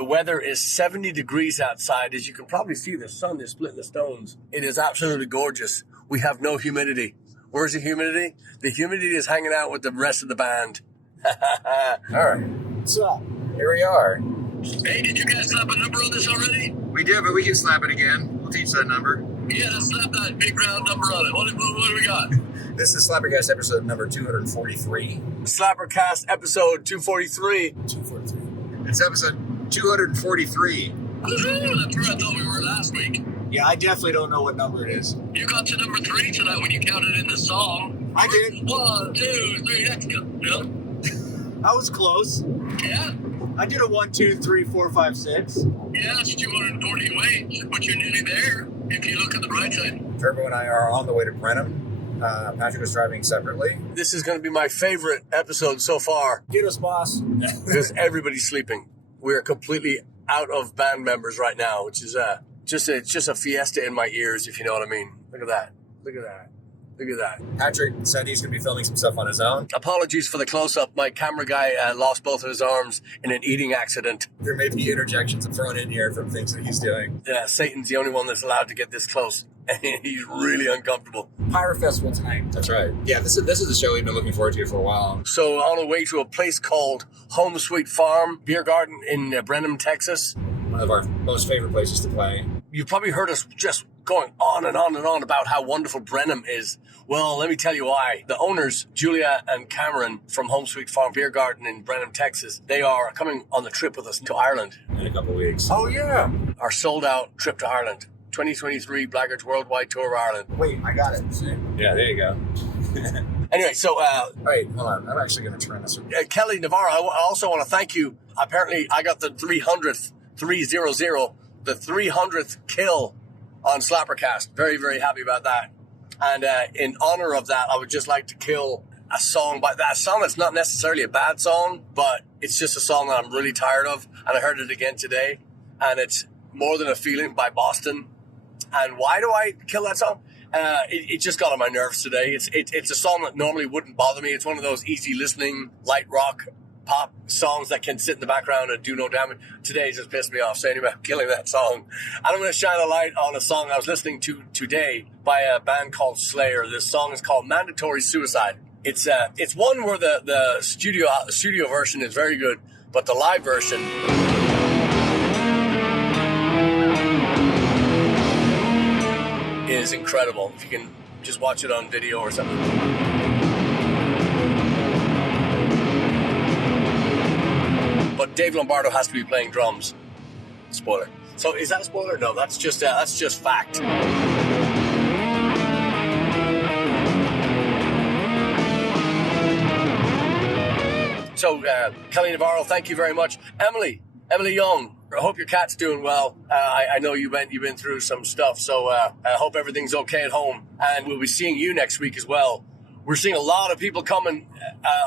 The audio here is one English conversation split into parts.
The weather is 70 degrees outside. As you can probably see, the sun is splitting the stones. It is absolutely gorgeous. We have no humidity. Where's the humidity? The humidity is hanging out with the rest of the band. All right. What's up? Here we are. Hey, did you guys slap a number on this already? We did, but we can slap it again. We'll teach that number. Yeah, let's slap that big round number on it. What do we got? This is SlapperCast episode number 243. SlapperCast episode 243. 243. It's episode 243. That's where I thought we were last week. Yeah, I definitely don't know what number it is. You got to number 3 tonight when you counted in the song. I did. 1, 2, 3, that's good. Yeah. I was close. Yeah? I did a 1, 2, 3, 4, 5, 6. Yeah, that's 240 away, but you're nearly there if you look at the right side. Turbo and I are on the way to Brenham. Patrick was driving separately. This is going to be my favorite episode so far Get us, boss. because everybody's sleeping. We are completely out of band members right now, which is just a fiesta in my ears, if you know what I mean. Look at that. Look at that. Look at that. Patrick said he's going to be filming some stuff on his own. Apologies for the close-up. My camera guy lost both of his arms in an eating accident. There may be interjections thrown in here from things that he's doing. Satan's the only one that's allowed to get this close, and he's really uncomfortable. Pirate Festival tonight. That's right. Yeah, this is a show we've been looking forward to for a while. So on the way to a place called Home Sweet Farm Beer Garden in Brenham, Texas. One of our most favorite places to play. You've probably heard us just going on and on and on about how wonderful Brenham is. Well, let me tell you why. The owners, Julia and Cameron from Home Sweet Farm Beer Garden in Brenham, Texas, they are coming on the trip with us to Ireland. In a couple of weeks. Oh, yeah. Our sold-out trip to Ireland. 2023 Blaggards Worldwide Tour of Ireland. Wait, I got it. See? Yeah, there you go. Anyway, so Wait, hold on. I'm actually going to turn this around. Kelly Navarro, I also want to thank you. Apparently, I got the 300th, 300, the 300th kill on SlapperCast. Very, very happy about that. And in honor of that, I would just like to kill a song that's not necessarily a bad song, but it's just a song that I'm really tired of. And I heard it again today. And it's More Than a Feeling by Boston. And why do I kill that song? It just got on my nerves today. It's a song that normally wouldn't bother me. It's one of those easy listening, light rock, pop songs that can sit in the background and do no damage. Today just pissed me off. So anyway, I'm killing that song. And I'm going to shine a light on a song I was listening to today by a band called Slayer. This song is called Mandatory Suicide. It's one where the studio version is very good, but the live version is incredible. If you can just watch it on video or something. But Dave Lombardo has to be playing drums. Spoiler. So is that a spoiler? No, that's just fact. So Kelly Navarro, thank you very much. Emily Young, I hope your cat's doing well. I know you've been through some stuff, so I hope everything's okay at home. And we'll be seeing you next week as well. We're seeing a lot of people coming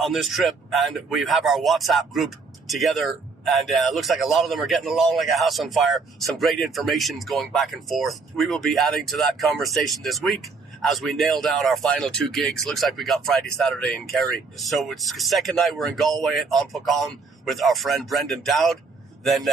on this trip, and we have our WhatsApp group together, and it looks like a lot of them are getting along like a house on fire. Some great information going back and forth. We will be adding to that conversation this week as we nail down our final 2 gigs. Looks like we got Friday, Saturday in Kerry. So it's the second night we're in Galway at Anpocon with our friend Brendan Dowd. Then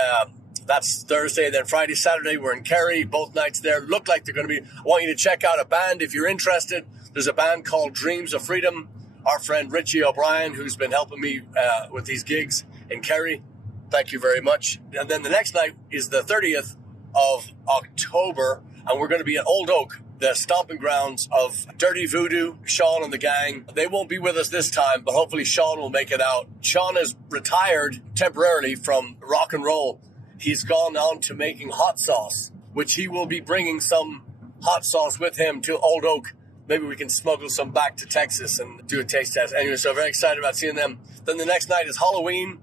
that's Thursday. Then Friday, Saturday, we're in Kerry. Both nights there look like they're going to be. I want you to check out a band if you're interested. There's a band called Dreams of Freedom. Our friend Richie O'Brien, who's been helping me with these gigs in Kerry. Thank you very much. And then the next night is the 30th of October, and we're going to be at Old Oak, the stomping grounds of Dirty Voodoo, Sean and the gang. They won't be with us this time, but hopefully Sean will make it out. Sean is retired temporarily from rock and roll. He's gone on to making hot sauce, which he will be bringing some hot sauce with him to Old Oak. Maybe we can smuggle some back to Texas and do a taste test. Anyway, so very excited about seeing them. Then the next night is Halloween.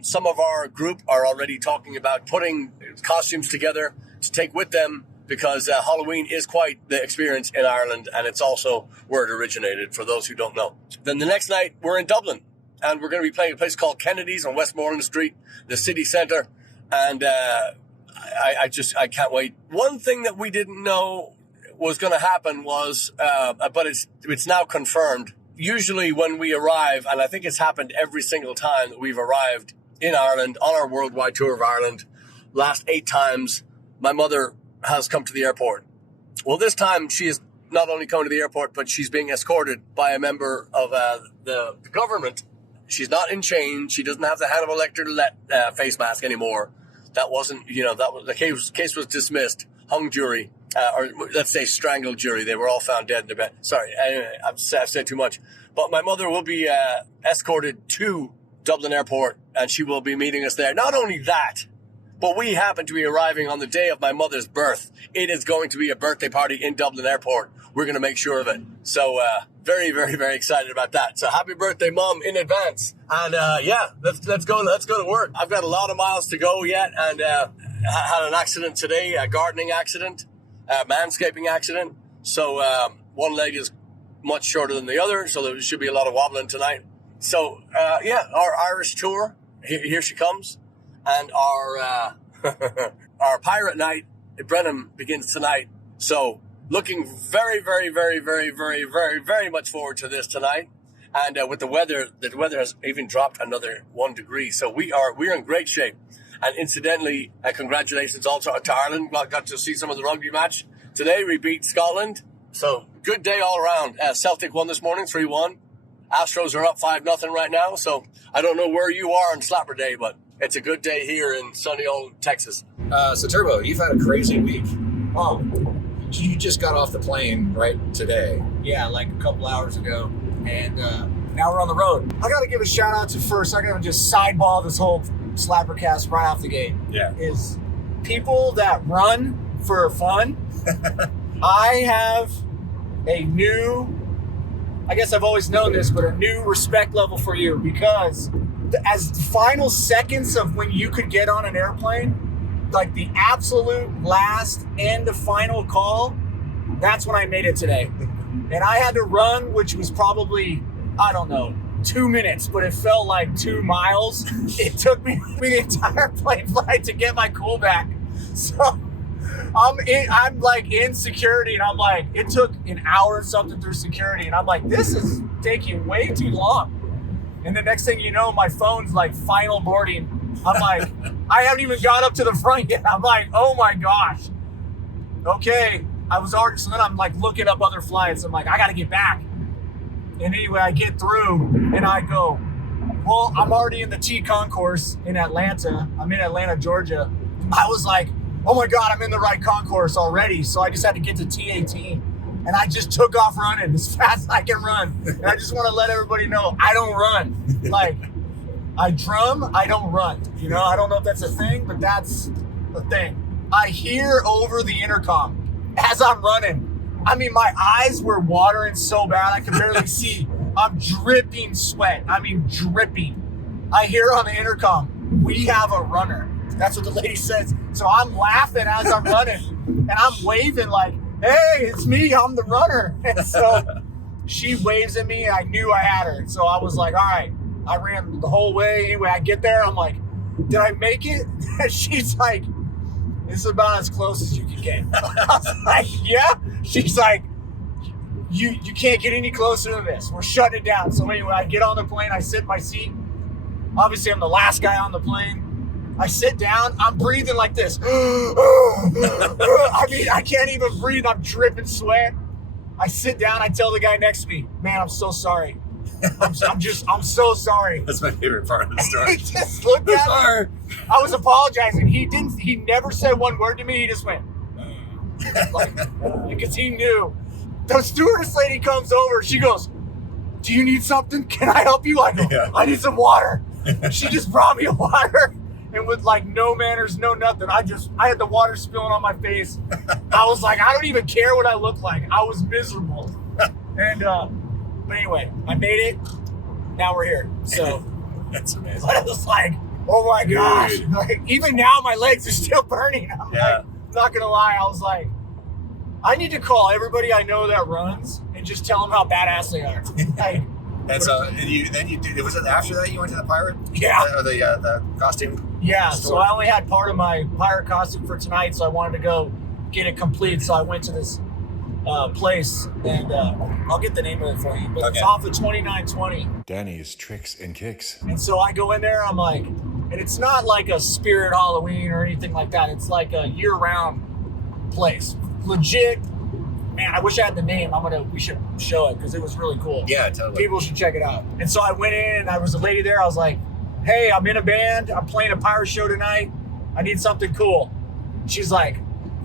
Some of our group are already talking about putting costumes together to take with them, because Halloween is quite the experience in Ireland, and it's also where it originated, for those who don't know. Then the next night, we're in Dublin, and we're going to be playing a place called Kennedy's on Westmoreland Street, the city centre, and I can't wait. One thing that we didn't know was going to happen was, but it's now confirmed. Usually when we arrive, and I think it's happened every single time that we've arrived in Ireland on our worldwide tour of Ireland. Last 8 times, my mother has come to the airport. Well, this time she is not only coming to the airport, but she's being escorted by a member of the government. She's not in chains. She doesn't have the Hannibal Lecter face mask anymore. That wasn't, the case was dismissed. Hung jury, or let's say strangled jury. They were all found dead in their bed. Sorry, I've said too much. But my mother will be escorted to Dublin Airport, and she will be meeting us there. Not only that, but we happen to be arriving on the day of my mother's birth. It is going to be a birthday party in Dublin Airport. We're going to make sure of it. So very, very, very excited about that. So happy birthday, Mom, in advance. And let's go to work. I've got a lot of miles to go yet, and had an accident today, a gardening accident, a manscaping accident. So one leg is much shorter than the other, so there should be a lot of wobbling tonight. So our Irish tour, here she comes. And our our pirate night at Brenham begins tonight. So looking very, very, very, very, very, very, very much forward to this tonight. And with the weather has even dropped another 1 degree. So we're in great shape. And incidentally, congratulations also to Ireland. Got to see some of the rugby match today. We beat Scotland. So good day all around. Celtic won this morning, 3-1. Astros are up 5-0 right now. So I don't know where you are on Slapper Day, but it's a good day here in sunny old Texas. So Turbo, you've had a crazy week. Oh, you just got off the plane right today. Yeah, like a couple hours ago. And now we're on the road. I got to give a shout out to first. I got to just sideball this whole SlapperCast right off the gate. Yeah. Is people that run for fun. I have a new, I guess I've always known this, but a new respect level for you, because as final seconds of when you could get on an airplane, like the absolute last and the final call, that's when I made it today. And I had to run, which was probably, I don't know, 2 minutes, but it felt like 2 miles. It took me the entire plane flight to get my cool back. So I'm like in security, and I'm like, it took an hour or something through security, and I'm like, this is taking way too long. And the next thing you know, my phone's like final boarding. I'm like, I haven't even got up to the front yet. I'm like, oh my gosh. Okay. I was already, so then I'm like looking up other flights. I'm like, I got to get back. And anyway, I get through and I go, well, I'm already in the T concourse in Atlanta. I'm in Atlanta, Georgia. I was like, oh my God, I'm in the right concourse already. So I just had to get to T18. And I just took off running as fast as I can run. And I just want to let everybody know I don't run. Like, I drum, I don't run. You know, I don't know if that's a thing, but that's the thing. I hear over the intercom as I'm running. I mean, my eyes were watering so bad I could barely see. I'm dripping sweat. I mean, dripping. I hear on the intercom, we have a runner. That's what the lady says. So I'm laughing as I'm running. And I'm waving like, hey, it's me, I'm the runner. And so she waves at me, I knew I had her. So I was like, all right. I ran the whole way. Anyway, I get there, I'm like, did I make it? She's like, this is about as close as you can get. I was like, yeah. She's like, you can't get any closer than this. We're shutting it down. So anyway, I get on the plane, I sit in my seat. Obviously, I'm the last guy on the plane. I sit down, I'm breathing like this. I mean, I can't even breathe. I'm dripping sweat. I sit down, I tell the guy next to me, man, I'm so sorry. I'm so sorry. That's my favorite part of the story. He just looked at me. I was apologizing. He never said one word to me. He just went, like, because he knew. The stewardess lady comes over. She goes, do you need something? Can I help you? I go, yeah. I need some water. She just brought me a water. And with like no manners, no nothing. I had the water spilling on my face. I was like, I don't even care what I look like. I was miserable. And, but anyway, I made it. Now we're here. So that's amazing. But it was like, oh my gosh. Like, even now my legs are still burning. I'm like, not gonna lie, I was like, I need to call everybody I know that runs and just tell them how badass they are. Like, and so, and you did. Was it after that you went to the pirate? Yeah. The costume. Yeah. store? So I only had part of my pirate costume for tonight, so I wanted to go get it complete. So I went to this place, and I'll get the name of it for you. But It's off of 2920. Danny's Tricks and Kicks. And so I go in there, I'm like, And it's not like a Spirit Halloween or anything like that. It's like a year-round place. Legit. Man, I wish I had the name. We should show it because it was really cool. Yeah, totally. People should check it out. And so I went in and there was a lady there. I was like, hey, I'm in a band. I'm playing a pirate show tonight. I need something cool. She's like,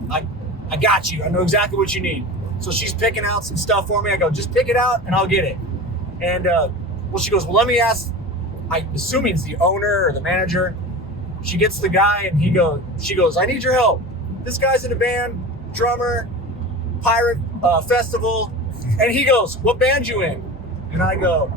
I got you. I know exactly what you need. So she's picking out some stuff for me. I go, just pick it out and I'll get it. And she goes, well, let me ask, I'm assuming it's the owner or the manager. She gets the guy and she goes, I need your help. This guy's in a band, drummer, pirate festival. And he goes, what band you in? And I go,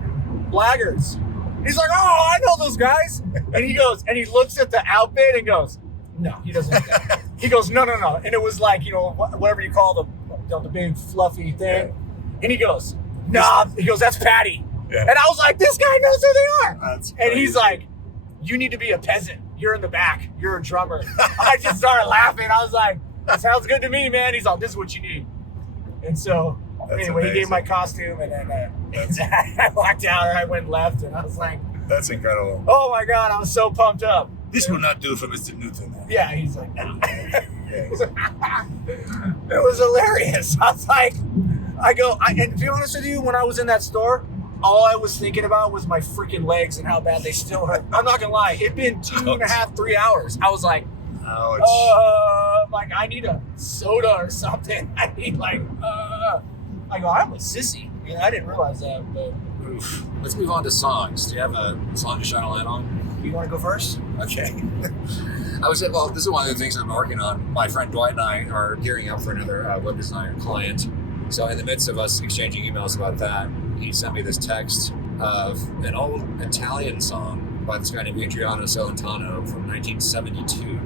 Blaggards. He's like, oh, I know those guys. And he goes, and he looks at the outfit and goes, no, he doesn't do that. He goes, no. And it was like, whatever you call the big fluffy thing. Yeah. And he goes, nah. He goes, that's Paddy. Yeah. And I was like, this guy knows who they are. That's crazy. And he's like, you need to be a peasant. You're in the back. You're a drummer. I just started laughing. I was like, that sounds good to me, man. He's like, this is what you need. And so, anyway, he gave my costume, and then I walked out, and I went left, and I was like, that's incredible. Oh my God, I was so pumped up. This will not do for Mr. Newton. Yeah, he's like, no. It was hilarious. I was like, and to be honest with you, when I was in that store, all I was thinking about was my freaking legs and how bad they still hurt. I'm not gonna lie, it'd been 2.5, 3 hours. I was like, ouch. Like I need a soda or something. I need I go, I'm a sissy. I didn't realize that, but. Oof. Let's move on to songs. Do you have a song to shine a light on? You want to go first? Okay. This is one of the things I'm working on. My friend Dwight and I are gearing up for another web design client. So in the midst of us exchanging emails about that, he sent me this text of an old Italian song by this guy named Adriano Celentano from 1972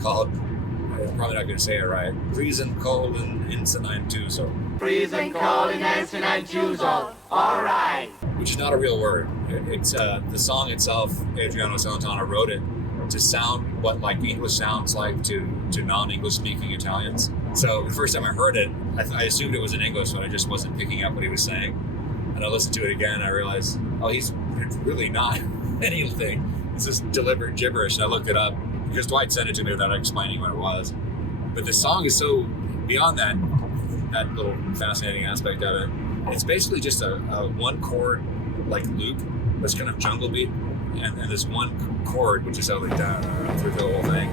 called, I'm probably not going to say it right, Prisencolinensinainciusol. Prisencolinensinainciusol. All right. Which is not a real word. It's the song itself. Adriano Celentano wrote it to sound what like English sounds like to non-English speaking Italians. So the first time I heard it, I assumed it was in English, but I just wasn't picking up what he was saying. And I listened to it again, and I realized, he's really not anything. It's just deliberate gibberish. And I looked it up because Dwight sent it to me without explaining what it was. But the song is so beyond that little fascinating aspect of it. It's basically just a one chord like loop that's kind of jungle beat, and this one chord which is like down through the whole thing.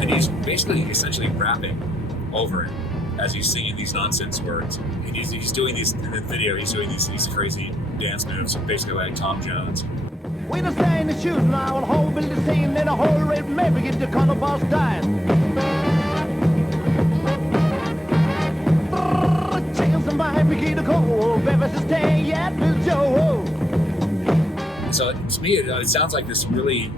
And he's basically essentially rapping over it as he's singing these nonsense words. And he's doing these in the video. He's doing these crazy dance moves, basically like Tom Jones. We the same the shoes now, and whole build the scene in a whole red maybe get the color boss dying. So to me, it sounds like this really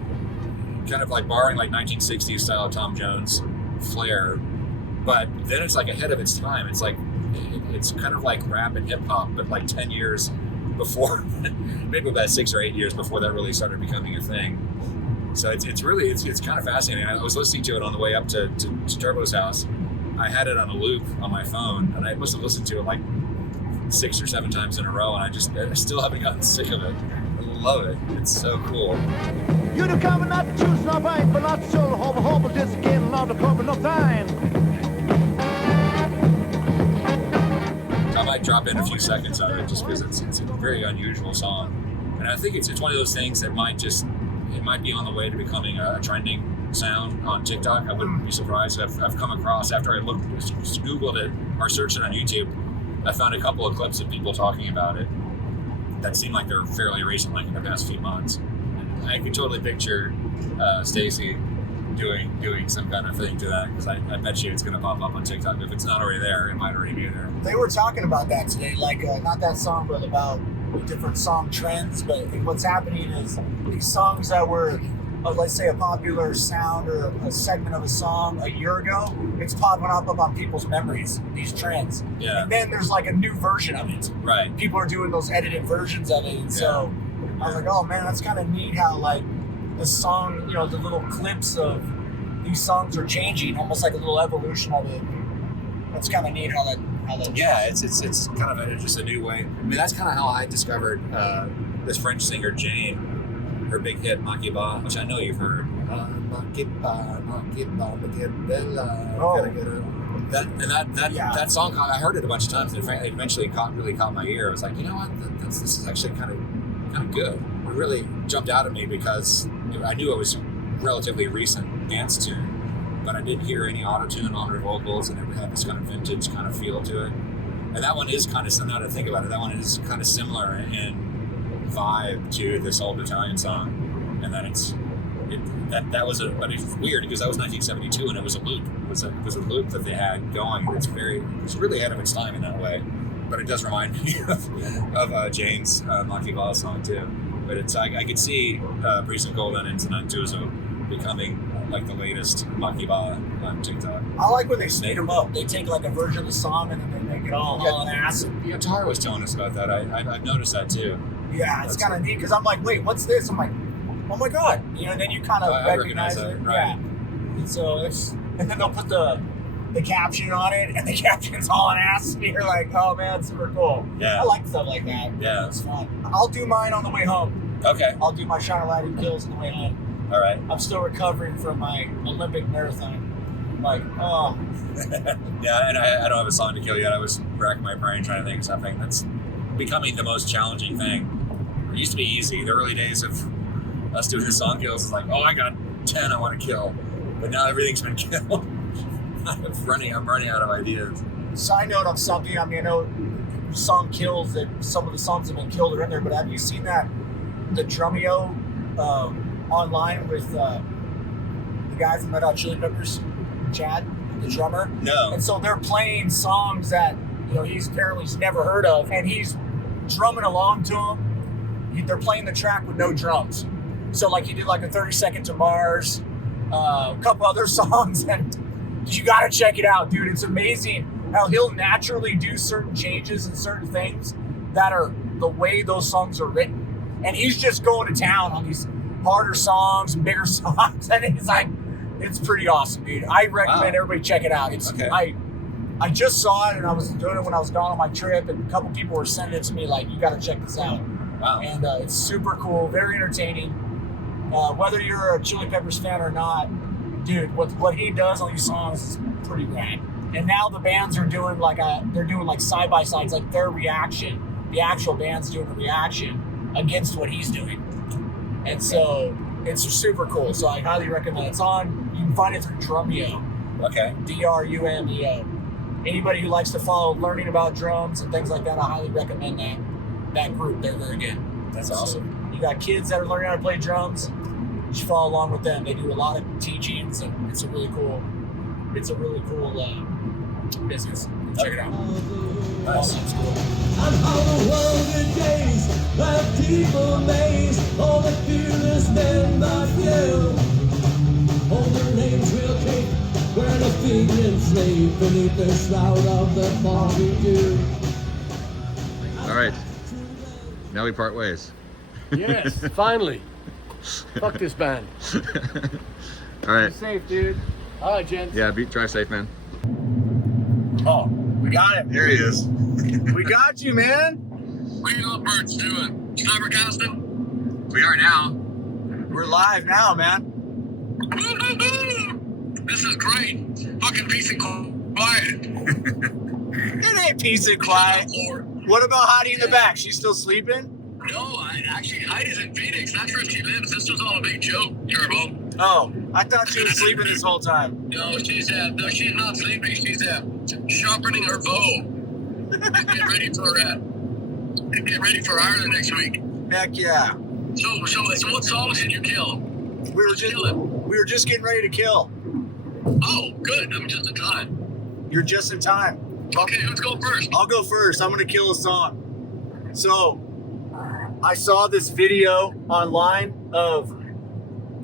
kind of like borrowing like 1960s style Tom Jones flair, but then it's like ahead of its time. It's like it's kind of like rap and hip hop, but like 10 years before, maybe about 6 or 8 years before that really started becoming a thing. So it's kind of fascinating. I was listening to it on the way up to Turbo's house. I had it on a loop on my phone, and I must have listened to it like 6 or 7 times in a row, and I still haven't gotten sick of it. I love it. It's so cool. You the cover not choose no right, but not so hope just getting on the cover no time. I might drop in a few seconds of it just because it's a very unusual song, and I think it's one of those things that might be on the way to becoming a trending sound on TikTok. I wouldn't be surprised. I've come across, after I Googled it or searched it on YouTube, I found a couple of clips of people talking about it that seemed like they're fairly recent, like in the past few months. And I could totally picture Stacy doing some kind of thing to that, because I bet you it's going to pop up on TikTok. If it's not already there, it might already be there. They were talking about that today, like not that song, but about different song trends. But what's happening is these songs that were, let's say, a popular sound or a segment of a song a year ago, it's popping up on people's memories, these trends. Yeah. And then there's like a new version of it. Right. People are doing those edited versions of it. And so I was like, oh man, that's kind of neat how like the song, the little clips of these songs are changing, almost like a little evolution of it. That's kind of neat how that Yeah, it's kind of just a new way. I mean, that's kind of how I discovered this French singer Jane, her big hit Makiba, which I know you've heard. That song, I heard it a bunch of times, and it eventually really caught my ear. I was like, you know what, this is actually kind of good. It really jumped out at me because I knew it was relatively recent dance tune, but I didn't hear any auto-tune on her vocals, and it had this kind of vintage kind of feel to it. And that one is kind of, now to think about it, that one is kind of similar in vibe to this old Italian song. And then that was but it's weird because that was 1972 and it was a loop. It was a loop that they had going. It's really ahead of its time in that way. But it does remind me of Jane's Makiba song too. But I could see Prisencolinensinainciusol becoming like the latest Makiba on TikTok. I like when they speed them up. They take like a version of the song and then they make it all an ass. Yeah, Tara was telling us about that. I've noticed that too. Yeah, it's kind of neat because I'm like, wait, what's this? I'm like, oh my god, and then you kind of recognize it. Right. Yeah. And so and then they'll put the caption on it, and the caption's all an ass. And you're like, oh man, it's super cool. Yeah. I like stuff like that. Yeah, it's fun. I'll do mine on the way home. Okay. I'll do my Shine a Light and Kills on the way home. All right. I'm still recovering from my Olympic marathon. I'm like, oh. Yeah, and I don't have a song to kill yet. I was racking my brain trying to think of something that's becoming the most challenging thing. It used to be easy. The early days of us doing the song kills is like, oh, I got 10 I want to kill. But now everything's been killed. I'm running out of ideas. Side note on something, I mean, I know song kills that some of the songs have been killed are in there, but have you seen that the Drumeo online with the guy from Red Hot Chili Peppers, Chad, the drummer? No. And so they're playing songs that he's never heard of, and he's drumming along to them. They're playing the track with no drums. So like he did like a 30 Second to Mars, a couple other songs, and you gotta check it out, dude. It's amazing how he'll naturally do certain changes and certain things that are the way those songs are written. And he's just going to town on these harder songs and bigger songs. And it's like, it's pretty awesome, dude. I recommend everybody check it out. It's okay. I just saw it and I was doing it when I was gone on my trip, and a couple people were sending it to me like, you gotta check this out. Wow. And it's super cool, very entertaining. Whether you're a Chili Peppers fan or not, dude, what he does on these songs is pretty rad. And now the bands are doing they're doing side by sides, like their reaction. The actual band's doing a reaction against what he's doing, and so it's super cool. So I highly recommend it. It's on. You can find it through Drumeo. Okay. Drumeo. Anybody who likes to follow learning about drums and things like that, I highly recommend that group. They're very good. That's awesome. You got kids that are learning how to play drums. You should follow along with them. They do a lot of teachings, and it's a really cool business. Check it out. Nice. It's cool. And how the world in days left people amazed. All the fearless men that few. All their names will keep. Wearing a feet enslaved beneath the shroud of the foggy dew. All right. Now we part ways. Yes, finally. Fuck this band. All right. Be safe, dude. All right, gents. Yeah, drive safe, man. Oh, we got it. Here he is. We got you, man. What are you little birds doing? SlapperCasting? We are now. We're live now, man. This is great. Fucking peace and quiet. It ain't peace and quiet. What about Heidi in the back? She's still sleeping? No, actually, Heidi's in Phoenix. That's where she lives. This was all a big joke, Turbo. Oh, I thought she was sleeping this whole time. No, she's not sleeping. She's sharpening her bow. Get ready for Ireland next week. Heck yeah. So what songs did you kill? We were just getting ready to kill. Oh, good. I'm just in time. You're just in time. Okay, who's going first? I'll go first. I'm gonna kill a song. So I saw this video online of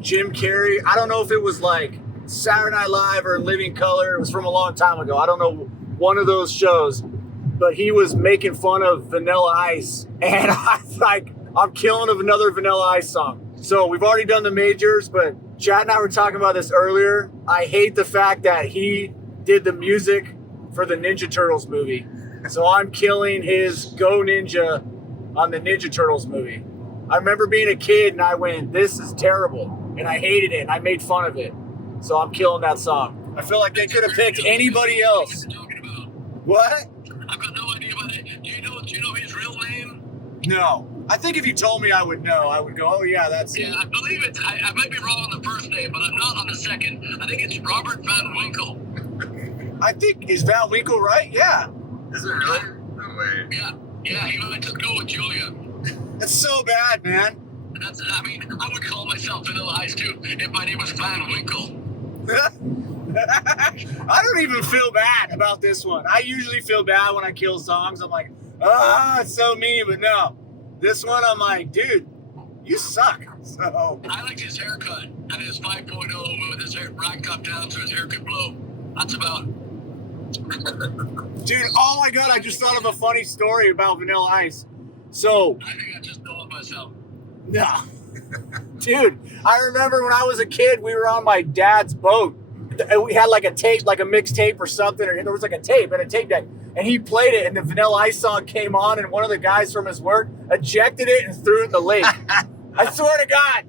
Jim Carrey. I don't know if it was like Saturday Night Live or Living Color. It was from a long time ago. I don't know, one of those shows. But he was making fun of Vanilla Ice. And I'm killing another Vanilla Ice song. So we've already done the majors, but Chad and I were talking about this earlier. I hate the fact that he did the music for the Ninja Turtles movie. So I'm killing his Go Ninja on the Ninja Turtles movie. I remember being a kid and I went, this is terrible. And I hated it and I made fun of it. So I'm killing that song. I feel like they could have picked anybody else. What? I've got no idea about it. Do you know his real name? No. I think if you told me I would know. I would go, oh yeah, that's it. Yeah, I believe it's, I might be wrong on the first name, but I'm not on the second. I think it's Robert Van Winkle. I think, is Van Winkle right? Yeah. Is it really? No way. Yeah, he went to school with Julia. That's so bad, man. I would call myself Vanilla Ice too if my name was Van Winkle. I don't even feel bad about this one. I usually feel bad when I kill songs. I'm like, it's so mean, but no. This one, I'm like, dude, you suck. So I liked his haircut and his 5.0 with his hair rack cut down so his hair could blow. That's about. Dude, oh my God, I just thought of a funny story about Vanilla Ice. So I think I just told myself. no. Dude, I remember when I was a kid, we were on my dad's boat. And we had like a tape, like a mixtape or something, or there was like a tape and a tape deck. And he played it, and the Vanilla Ice song came on, and one of the guys from his work ejected it and threw it in the lake. I swear to God.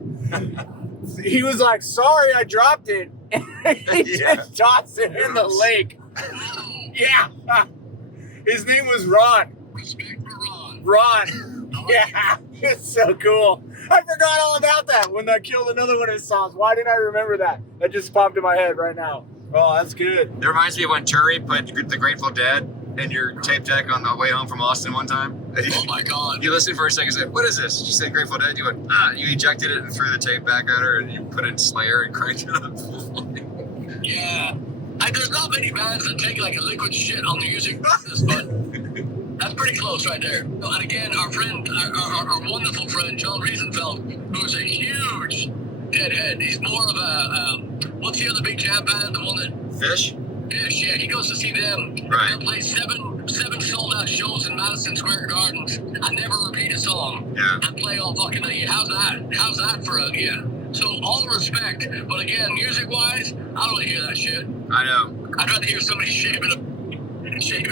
He was like, sorry, I dropped it. And he just tossed it in the lake. Yeah. His name was Ron. Respect for Ron. Ron. Yeah. It's so cool. I forgot all about that when I killed another one of his songs. Why didn't I remember that? That just popped in my head right now. Oh, that's good. It reminds me of when Turi put the Grateful Dead in your tape deck on the way home from Austin one time. Oh my God. You listened for a second and said, what is this? She said Grateful Dead. You went, you ejected it and threw the tape back at her and you put in Slayer and cranked it up. Yeah. There's not many bands that take like a liquid shit on the music business, but that's pretty close right there. And again, our friend, our wonderful friend, John Riesenfeld, who's a huge Deadhead. He's more of a, what's the other big jam band? The one that... Fish? Fish, yeah. He goes to see them. Right. They play seven sold out shows in Madison Square Gardens and never repeat a song. Yeah. And play all fucking night. How's that for a, yeah. So all respect, but again, music-wise, I don't want to hear that shit. I know. I'd rather hear somebody shaving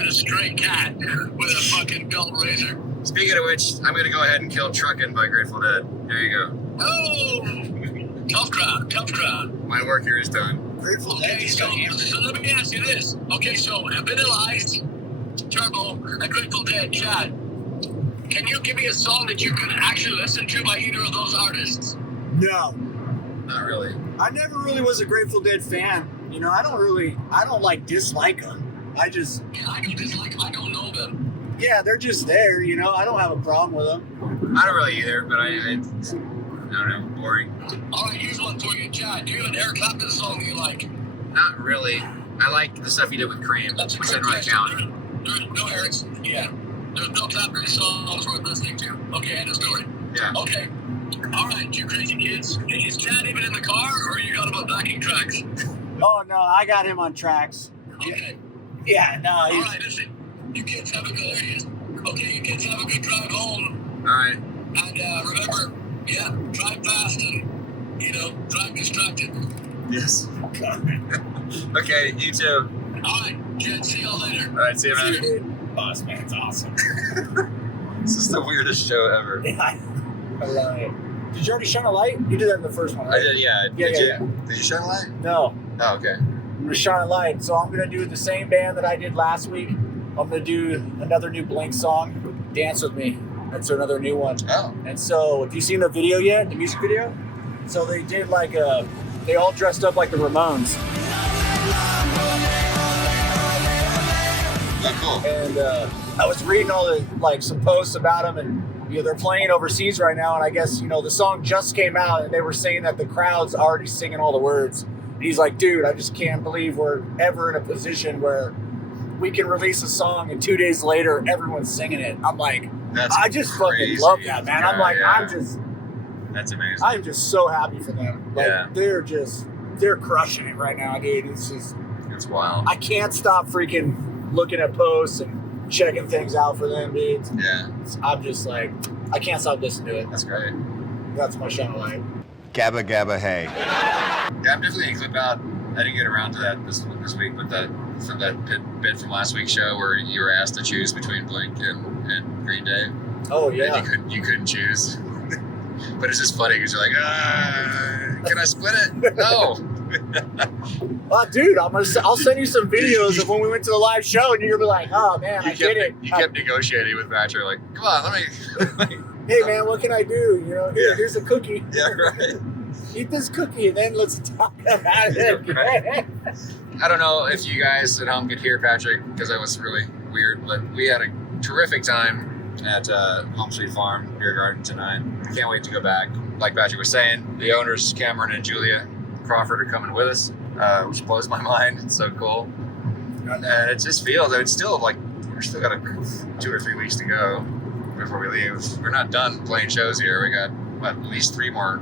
a stray cat with a fucking dull razor. Speaking of which, I'm going to go ahead and kill Truckin' by Grateful Dead. There you go. Oh! Tough crowd. My work here is done. Grateful Dead. Okay, so let me ask you this. Okay, so Vanilla Ice, Turbo, and Grateful Dead, Chad, can you give me a song that you could actually listen to by either of those artists? No. Not really. I never really was a Grateful Dead fan. You know, I don't like dislike them. Yeah, I don't dislike, I don't know them. Yeah, they're just there, you know. I don't have a problem with them. I don't really either, but I don't know, boring. All right, here's one for you, Chad. Do you have an Eric Clapton song that you like? Not really. I like the stuff he did with Cream, That's a which great didn't really question. count. There's no Eric's, yeah. There's no Clapton songs worth listening to. Okay, end of story. Yeah. Okay. All right, you crazy kids. Is Chad even in the car, or you got him on backing tracks? Oh no, I got him on tracks. Okay. Yeah, no. All right, listen. You kids have a good. There he is. Okay, you kids have a good drive home. All right. And remember, yeah, drive fast and drive distracted. Yes. Okay, you too. All right, Chad. See y'all later. All right, see you, man. Boss man's awesome. This is the weirdest show ever. Yeah, I love it. Did you already shine a light? You did that in the first one, right? I did, yeah. Yeah. Did you shine a light? No, Oh, okay. I'm gonna shine a light. So I'm gonna do the same band that I did last week. I'm gonna do another new Blink song, "Dance with Me." That's another new one. Oh. And so, have you seen the video yet? The music video? So they did like they all dressed up like the Ramones. Oh, cool. And I was reading all the some posts about them, and they're playing overseas right now. And I guess the song just came out, and they were saying that the crowd's already singing all the words. And he's like, dude, I just can't believe we're ever in a position where we can release a song and 2 days later everyone's singing it. I'm like, I just fucking love that, man. I'm like, That's amazing. I'm just so happy for them. Like, Yeah. they're crushing it right now, dude. It's wild. I can't stop freaking looking at posts and checking things out for them, dude. Yeah. I'm just like, I can't stop listening to it. That's great. That's my shine light. Gabba gabba hey. Yeah, I'm definitely going to clip out. I didn't get around to that this week, but that from that bit from last week's show where you were asked to choose between Blink and Green Day. Oh yeah. And you couldn't choose. But it's just funny because you're like, can I split it? No. Dude, I'll send you some videos of when we went to the live show, and you're gonna be like, oh man, I get it. You kept negotiating with Patrick, like, come on, let me. Hey man, what can I do? You know, here's a cookie. Yeah, right. Eat this cookie, and then let's talk about it. Right. I don't know if you guys at home could hear Patrick because that was really weird, but we had a terrific time at Home Sweet Farm Beer Garden tonight. Can't wait to go back. Like Patrick was saying, the owners, Cameron and Julia Crawford, are coming with us, which blows my mind. It's so cool. And it just feels that it's still like we're still got 2 or 3 weeks to go before we leave. We're not done playing shows here. We got at least three more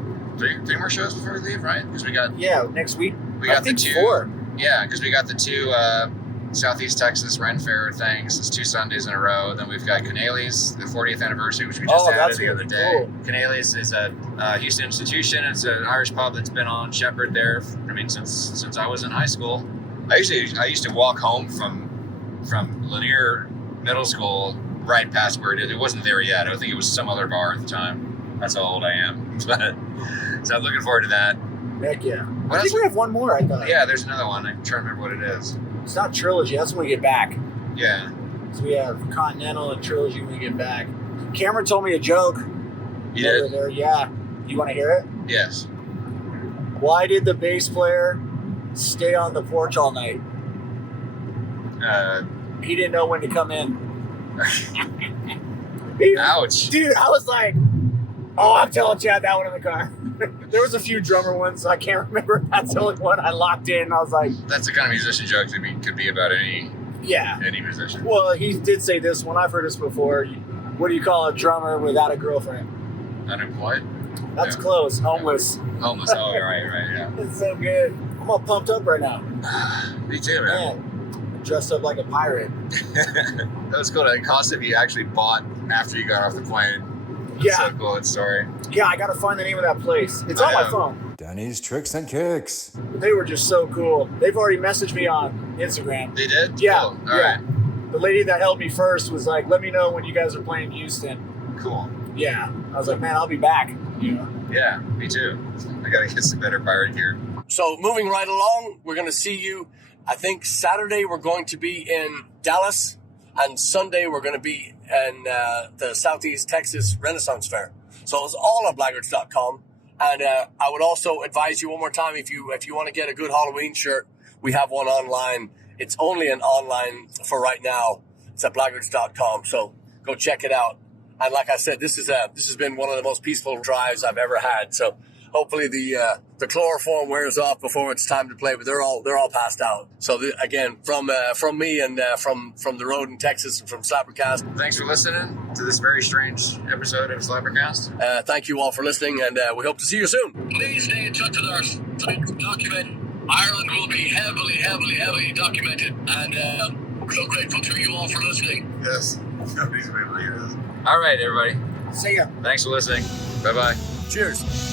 shows before we leave, right? Because we got next week. We got I think the 2. 4. Yeah, because we got the 2 Southeast Texas Ren Fair things. It's 2 Sundays in a row. Then we've got Canales, the 40th anniversary, which we just added the other day. Cool. Canales is a Houston institution. It's an Irish pub that's been on Shepherd there. Since I was in high school. I used to walk home from Lanier Middle School right past where it is. It wasn't there yet. I think it was some other bar at the time. That's how old I am. So I'm looking forward to that. Heck yeah. What I think else? we have one more, I thought. Yeah, there's another one. I'm trying to remember what it is. It's not Trilogy. That's when we get back. Yeah. So we have Continental and Trilogy when we get back. Cameron told me a joke. You did? There. Yeah. You want to hear it? Yes. Why did the bass player stay on the porch all night? He didn't know when to come in. Ouch. Dude, I was like, oh, I'm telling Chad that one in the car. There was a few drummer ones. I can't remember. That's the only one I locked in. I was like, that's the kind of musician joke that could be about any musician. Well, he did say this one. I've heard this before. What do you call a drummer without a girlfriend? Unemployed? That's close. Homeless. Homeless. Oh, right, yeah. It's so good. I'm all pumped up right now. Me too, man. Dressed up like a pirate. That was cool. The costume you actually bought after you got off the plane. That's so cool, that story. Yeah, I gotta find the name of that place. It's on my phone. Danny's Tricks and Kicks. They were just so cool. They've already messaged me on Instagram. They did? Yeah. Cool. All right. The lady that helped me first was like, let me know when you guys are playing Houston. Cool. Yeah. I was like, man, I'll be back. You know? Yeah, me too. I gotta get some better pirate gear. So moving right along, we're going to see you. I think Saturday we're going to be in Dallas, and Sunday we're going to be in the Southeast Texas Renaissance Fair. So it's all on Blaggards.com. And I would also advise you one more time, if you want to get a good Halloween shirt, we have one online. It's only an online for right now. It's at Blaggards.com. So go check it out. And like I said, this has been one of the most peaceful drives I've ever had. So hopefully the chloroform wears off before it's time to play. But they're all passed out. So again, from me and from the road in Texas and from SlapperCast. Thanks for listening to this very strange episode of SlapperCast. Thank you all for listening, and we hope to see you soon. Please stay in touch with our site to document. Ireland will be heavily, heavily, heavily documented, and we're so grateful to you all for listening. Yes. Nobody's been able to hear this. All right, everybody. See ya. Thanks for listening. Bye-bye. Cheers.